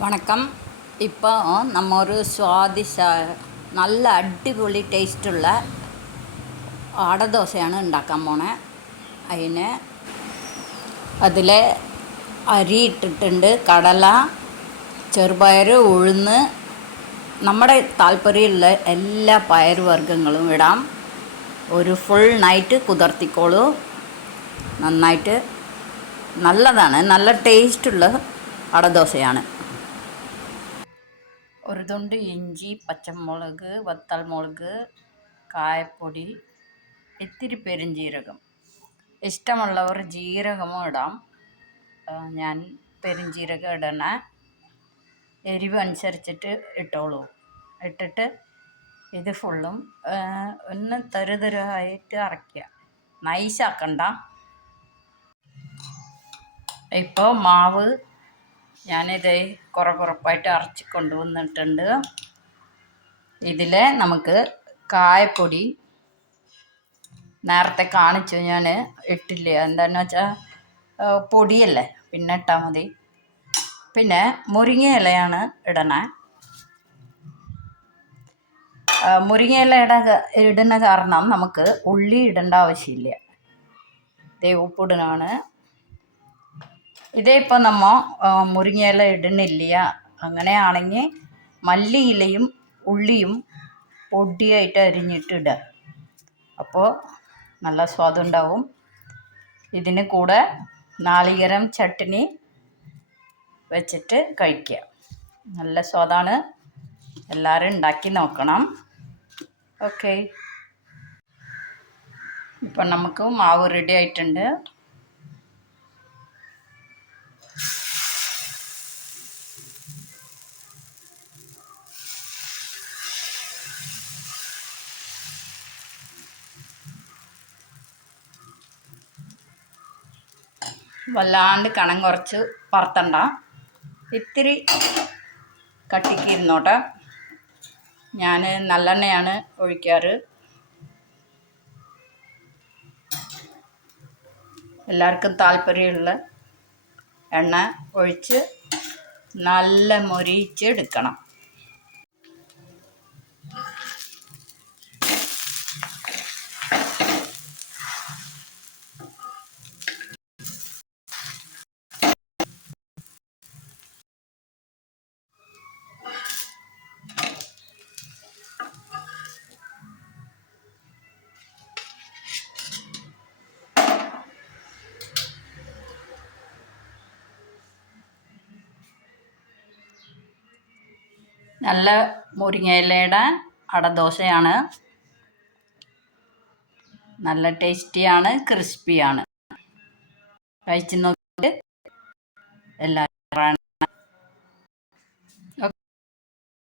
വണക്കം. ഇപ്പോൾ നമ്മൾ ഒരു നല്ല അടിപൊളി ടേസ്റ്റുള്ള ആടദോശയാണ് ഉണ്ടാക്കാൻ പോണേ. അതിൽ അരി ഇട്ടിട്ടുണ്ട്, കടല, ചെറുപയർ, ഉഴുന്ന്, നമ്മുടെ താല്പര്യമുള്ള എല്ലാ പയറുവർഗ്ഗങ്ങളും ഇടാം. ഒരു ഫുൾ നൈറ്റ് കുതിർത്തിക്കോളൂ. നന്നായിട്ട് നല്ലതാണ്, നല്ല ടേസ്റ്റുള്ള അടദോശയാണ്. ഒരു തുണ്ട് ഇഞ്ചി, പച്ചമുളക്, വത്തൽമുളക്, കായപ്പൊടി, ഇത്തിരി പെരുംജീരകം. ഇഷ്ടമുള്ളവർ ജീരകമോ ഇടാം. ഞാൻ പെരുംജീരകം ഇടണ. എരിവ് അനുസരിച്ചിട്ട് ഇട്ടോളൂ. ഇട്ടിട്ട് ഇത് ഫുള്ളും ഒന്ന് തരുതരായിട്ട് അരയ്ക്കുക, നൈസാക്കണ്ട. ഇപ്പോൾ മാവ് ഞാനിത് കുറപ്പായിട്ട് അരച്ച് കൊണ്ടുവന്നിട്ടുണ്ട്. ഇതിൽ നമുക്ക് കായപ്പൊടി നേരത്തെ കാണിച്ചു, ഞാൻ ഇട്ടില്ല. എന്താണെന്ന് വെച്ചാൽ പൊടിയല്ലേ, പിന്നെ ഇട്ടാൽ മതി. പിന്നെ മുരിങ്ങ ഇലയാണ് ഇടണേ. മുരിങ്ങ ഇല ഇടുന്ന കാരണം നമുക്ക് ഉള്ളി ഇടേണ്ട ആവശ്യമില്ല. ഉപ്പിടണമാണ്. ഇതേ ഇപ്പം നമ്മൾ മുരിങ്ങയില ഇടുന്നില്ല, അങ്ങനെയാണെങ്കിൽ മല്ലിയിലയും ഉള്ളിയും പൊടിയായിട്ട് അരിഞ്ഞിട്ടിടുക. അപ്പോൾ നല്ല സ്വാദുണ്ടാവും. ഇതിന് കൂടെ നാളികേരം ചട്നി വെച്ചിട്ട് കഴിക്കുക. നല്ല സ്വാദാണ്. എല്ലാവരും ഉണ്ടാക്കി നോക്കണം. ഓക്കെ, ഇപ്പം നമുക്ക് മാവ് റെഡി ആയിട്ടുണ്ട്. വല്ലാണ്ട് കനം കുറച്ച് പറത്തണ്ട, ഇത്തിരി കട്ടിക്ക് ഇരുന്നോട്ടെ. ഞാൻ നല്ലെണ്ണയാണ് ഒഴിക്കാറ്. എല്ലാവർക്കും താല്പര്യമുള്ള എണ്ണ ഒഴിച്ച് നല്ല മൊരിച്ചെടുക്കണം. നല്ല മുരിങ്ങയിലയുടെ അടദോശയാണ്. നല്ല ടേസ്റ്റിയാണ്, ക്രിസ്പിയാണ്. കഴിച്ച് നോക്കിയിട്ട് എല്ലാവരും